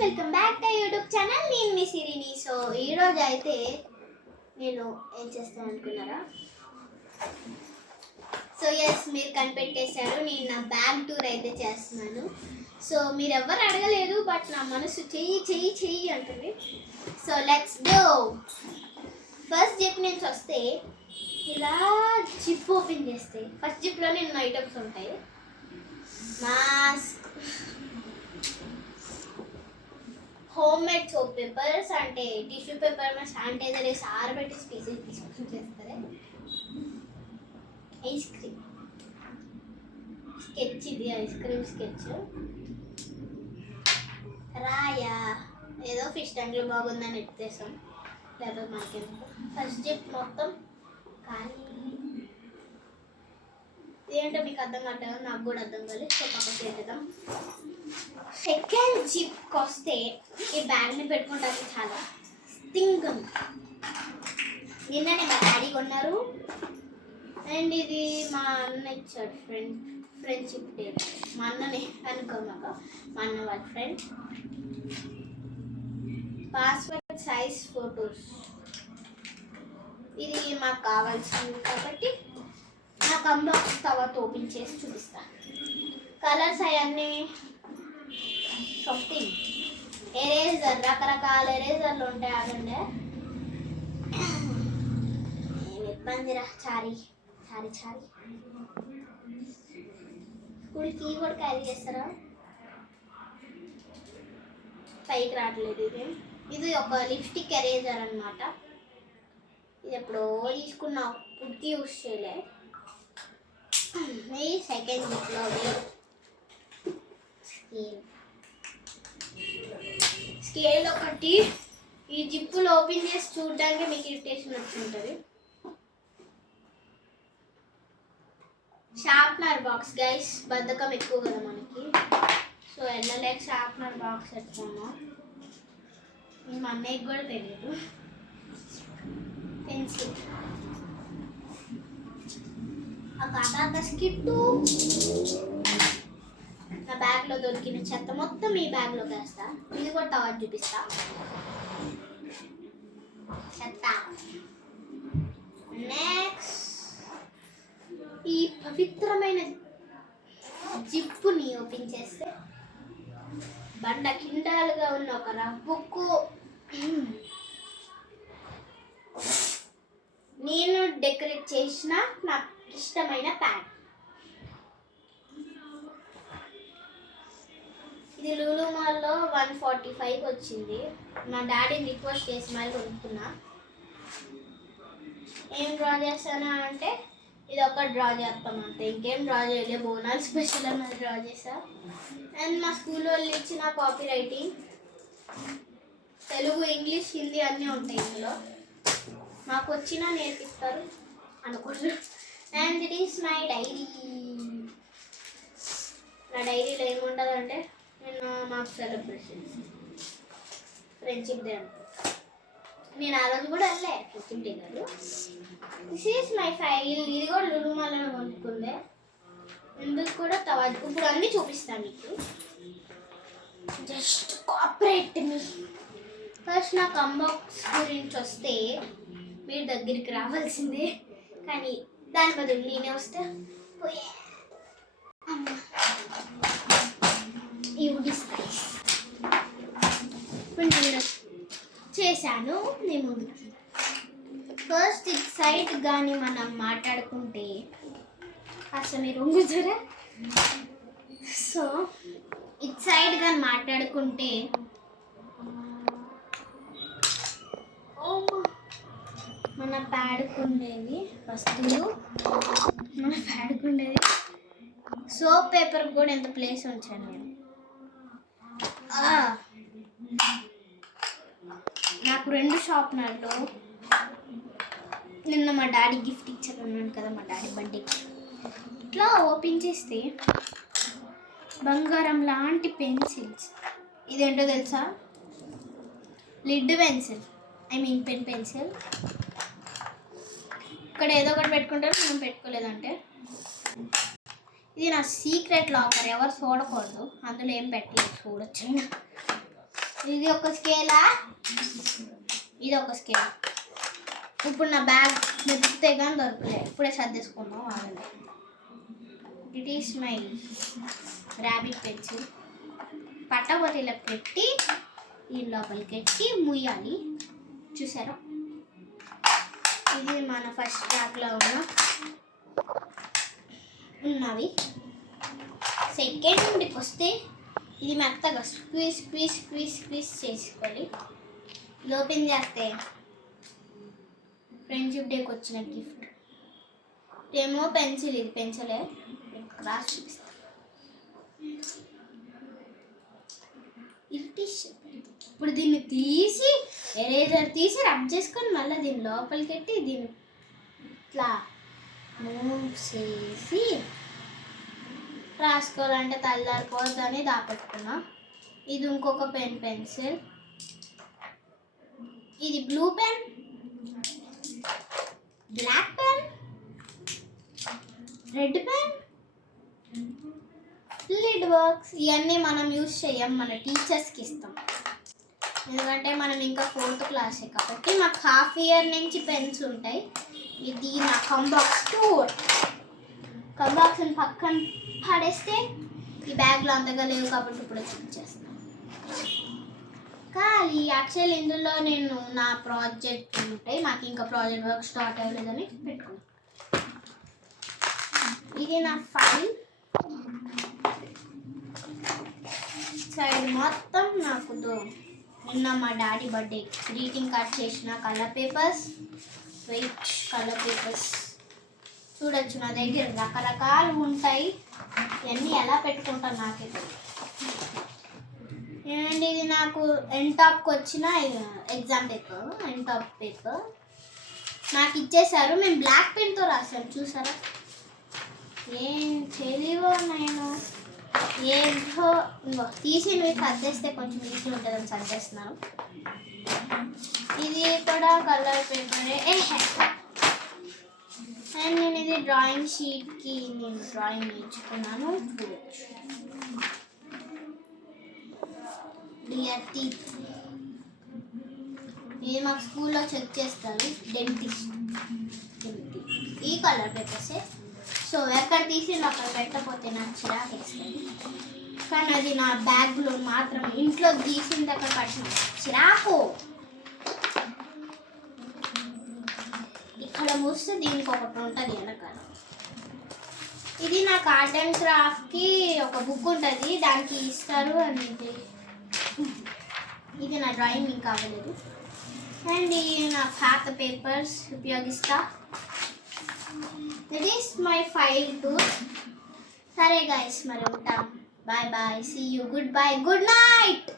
Welcome back to YouTube channel. నేను మీ సిరిని. So ఈరోజు అయితే నేను ఏం చేస్తాను అనుకున్నారా? సో ఎస్, మీరు కనిపెట్టేశారు. నేను నా బ్యాగ్ టూర్ అయితే చేస్తున్నాను. సో మీరు ఎవరు అడగలేదు, బట్ నా మనసు చెయ్యి చెయ్యి చెయ్యి అంటుంది. So let's go. First zip నుంచి వస్తే ఇలా జిప్ ఓపెన్ చేస్తే ఫస్ట్ జిప్లో ఎన్నో ఐటమ్స్ ఉంటాయి. Mask, home made soap papers, అంటే టిష్యూ పేపర్ మీద శానిటైజర్ వేసి ఆరబెట్టి స్పీసెస్ తీసుకొని చేస్తారు. ఐస్ క్రీమ్ స్కెచ్, ఇది ఐస్ క్రీమ్ స్కెచ్. రాయా ఏదో ఫిష్ ట్యాంక్లో బాగుందని ఎత్తేసాం, లేకపోతే మనకెందుకు. ఫస్ట్ జిప్ మొత్తం కానీ ఏంటో మీకు అర్థం కావట్లేదు, నాకు కూడా అర్థం కాలేదు. సో పక్కన చేద్దాం. సెకండ్ జిప్కి వస్తే ఈ బ్యాగ్ని పెట్టుకోవడానికి చాలా థింక్ ఉంది. నిన్ననే మా డాడీ కొన్నారు, అండ్ ఇది మా అన్న ఇచ్చాడు. Friendship day. మా అన్ననే అనుకోమాక, మా అన్న వాళ్ళ ఫ్రెండ్. పాస్వర్డ్ సైజ్ ఫొటోస్, ఇది మాకు కావాల్సింది కాబట్టి నాకు అన్బాక్స్ తర్వాత ఓపెన్ చేసి చూపిస్తాను. కలర్స్ అవన్నీ సంథింగ్. ఎరేజర్, రకరకాల ఎరేజర్లు ఉంటాయి. అదండి ఇబ్బందిరా. చారీ చారీ చారీ స్కూల్ కీ కూడా క్యారీ చేస్తారా? పైకి రావట్లేదు. ఇది ఒక లిప్స్టిక్ ఎరేజర్ అనమాట. ఇది ఎప్పుడో తీసుకున్నా, పుట్టికి యూస్ చేయలే. ఈ సెకండ్ జిప్లో స్కేల్ ఒకటి. ఈ జిప్పులు ఓపెన్ చేసి చూడడానికి మీకు ఇరిటేషన్ వచ్చింటుంది. షార్ప్నర్ బాక్స్ గైస్, బద్ధకం ఎక్కువ కదా మనకి. సో వెళ్ళలేక షార్ప్నర్ బాక్స్ పెట్టుకున్నాం. మా అన్నయ్యకి కూడా తెలియదు. పెన్సిల్, ఆ కాకా స్కిట్టు. నా బ్యాగ్లో దొరికిన చెత్త మొత్తం ఈ బ్యాగ్లోకి వేస్తా. ఇది కూడా తర్వాత చూపిస్తా. చెత్త. నెక్స్ట్ ఈ పవిత్రమైన జిప్పుని ఓపెన్ చేస్తే బండ కిండాలుగా ఉన్న ఒక రవ్వుకు నేను డెకరేట్ చేసిన నాకు ఇష్టమైన ప్యాడ్. ఇది లూలు మాల్లో 145 వచ్చింది. మా డాడీని రిక్వెస్ట్ చేసి మళ్ళీ కొనుక్కున్నా. ఏం డ్రా చేస్తానా అంటే ఇది ఒక డ్రా చేస్తాం అంతే, ఇంకేం డ్రా చేయలే. బోనాల్ స్పెషల్ అన్నది డ్రా చేసా. అండ్ మా స్కూల్ వాళ్ళు ఇచ్చిన copy writing, Telugu, English, Hindi అన్నీ ఉంటాయి ఇందులో. మాకు వచ్చినా నేర్పిస్తారు అనుకుంటున్నాను. And it is my diary. నా డైరీలో ఏముంటుందంటే నేను మాకు సెలబ్రేషన్స్, ఫ్రెండ్షిప్ డే అనుకుంటా. నేను ఆ రోజు కూడా వెళ్ళే ఫ్రెండ్షిప్ డే కాదు. This is my file. ఇది కూడా లులుమాలను కొనుక్కుందే. ఎందుకు కూడా తవాజ్. ఇప్పుడు అన్నీ చూపిస్తాను మీకు, జస్ట్ కోఆపరేట్ మీ. ఫస్ట్ నాకు అన్బాక్స్ గురించి వస్తే మీరు దగ్గరికి రావాల్సిందే, కానీ దాని బదులు నేనే వస్తే పోయే. నేను చేశాను నీ ముందుకి. ఫస్ట్ ఇట్ సైడ్ కానీ మనం మాట్లాడుకుంటే కాస్త మీరు ఉంగుతారా? సో ఇట్ సైడ్ కానీ మాట్లాడుకుంటే మన ప్యాడుకుండేది వస్తువులు, మన ప్యాడుకుండేది సోప్ పేపర్ కూడా ఎంత ప్లేస్ ఉంచాను నేను. నాకు 2 షార్ప్నర్లు నిన్న మా డాడీ గిఫ్ట్ ఇచ్చారు అన్నాను కదా, మా డాడీ బర్త్డేకి. ఇట్లా ఓపెన్ చేస్తే బంగారం లాంటి పెన్సిల్స్. ఇదేంటో తెలుసా? Lid pencil, pen pencil. ఇక్కడ ఏదో ఒకటి పెట్టుకుంటారు, మనం పెట్టుకోలేదంటే. ఇది నా సీక్రెట్ లాకర్, ఎవరు చూడకూడదు. అందులో ఏం పెట్టలేదు, చూడొచ్చు. ఇది ఒక స్కేలా, ఇది ఒక స్కేల్. ఇప్పుడు నా బ్యాగ్ వెతికితే కానీ దొరకలేదు, ఇప్పుడే సర్దేసుకున్నాం వాళ్ళని. It is my rabbit pencil. పట్టబోతే ఇలా పెట్టి ఈ లోపలికి ఎట్టి ముయ్యాలి. చూసారా, ఇది మన ఫస్ట్ ట్రాక్లో ఉన్నవి. సెకండ్కి వస్తే ఇది మెత్తగా స్క్వీజ్ స్క్వీజ్ స్క్వీజ్ స్క్వీజ్ చేసుకోవాలి. ఓపెన్ చేస్తే ఫ్రెండ్షిప్ డేకి వచ్చిన గిఫ్ట్ ఏమో పెన్సిల్. ఇది పెన్సిలే, రాసి చూపిస్తాను. ఇప్పుడు దీన్ని తీసి ఎరేజర్ తీసి రబ్ చేసుకొని మళ్ళీ దీని లోపలికి పెట్టి దీన్ని ఇట్లా మూవ్ చేసి రాసుకోవాలంటే తల్లారిపోతుందని దాపెట్టుకున్నా. ఇది ఇంకొక పెన్సిల్. ఇది blue pen, black pen, red pen, lid works. ఇవన్నీ మనం యూజ్ చేయం, మన టీచర్స్కి ఇస్తాం. ఎందుకంటే మనం ఇంకా 4th క్లాసే కాబట్టి మాకు హాఫ్ ఇయర్ నుంచి పెన్స్ ఉంటాయి. ఇది నా కంబాక్స్ 2. కంబాక్స్ని పక్కన పడేస్తే ఈ బ్యాగ్లో అంతగా లేవు కాబట్టి ఇప్పుడు చూపించేస్తాను. కానీ యాక్చువల్ ఇందులో నేను నా ప్రాజెక్ట్ ఉంటాయి, మాకు ఇంకా ప్రాజెక్ట్ వర్క్ స్టార్ట్ అవ్వలేదని పెట్టుకున్నాను. ఇది నా ఫైల్. సైడ్ మొత్తం నాకు నిన్న మా డాడీ బర్త్డే గ్రీటింగ్ కార్డ్ చేసిన colour papers, white colour papers. చూడొచ్చు నా దగ్గర రకరకాలు ఉంటాయి. ఇవన్నీ ఎలా పెట్టుకుంటాను నాకే తెలియదు. అండ్ ఇది నాకు ఎన్టాప్కి వచ్చిన ఎగ్జామ్ పేపర్. ఎన్టాప్ పేపర్ నాకు ఇచ్చేసారు. మేము బ్లాక్ పెన్తో రాసాం. చూసారా, ఏం తెలివో నేను ఏదో తీసి నువ్వు సర్దేస్తే కొంచెం ఈజీ ఉంటుందని సర్దేస్తున్నాను. ఇది కూడా కలర్ పేపరే. అండ్ నేను ఇది డ్రాయింగ్ షీట్కి నేను డ్రాయింగ్ నేర్చుకున్నాను. చూడొచ్చు, డియర్ టీత్. ఇది మాకు స్కూల్లో చెక్ చేస్తారు, డెంటిస్ట్. ఈ కలర్ పేపర్సే. సో ఎక్కడ తీసి అక్కడ పెట్టకపోతే నాకు చిరాకు వేస్తుంది. కానీ అది నా బ్యాగ్లో మాత్రం ఇంట్లో తీసిన దగ్గర పట్టిన చిరాకు. ఇక్కడ మూస్తే దీనికి ఒకటి ఉంటుంది వెనకాల. ఇది నా ఆర్ట్ అండ్ క్రాఫ్ట్కి ఒక బుక్ ఉంటుంది, దానికి ఇస్తారు అనేది. ఇది నా డ్రాయింగ్ ఇంకా అవ్వలేదు. అండ్ ఇది నా పాత పేపర్స్ ఉపయోగిస్తా. It is my file tool. సరే గైస్, మరి ఉంటాం. Bye bye, see you, goodbye, good night.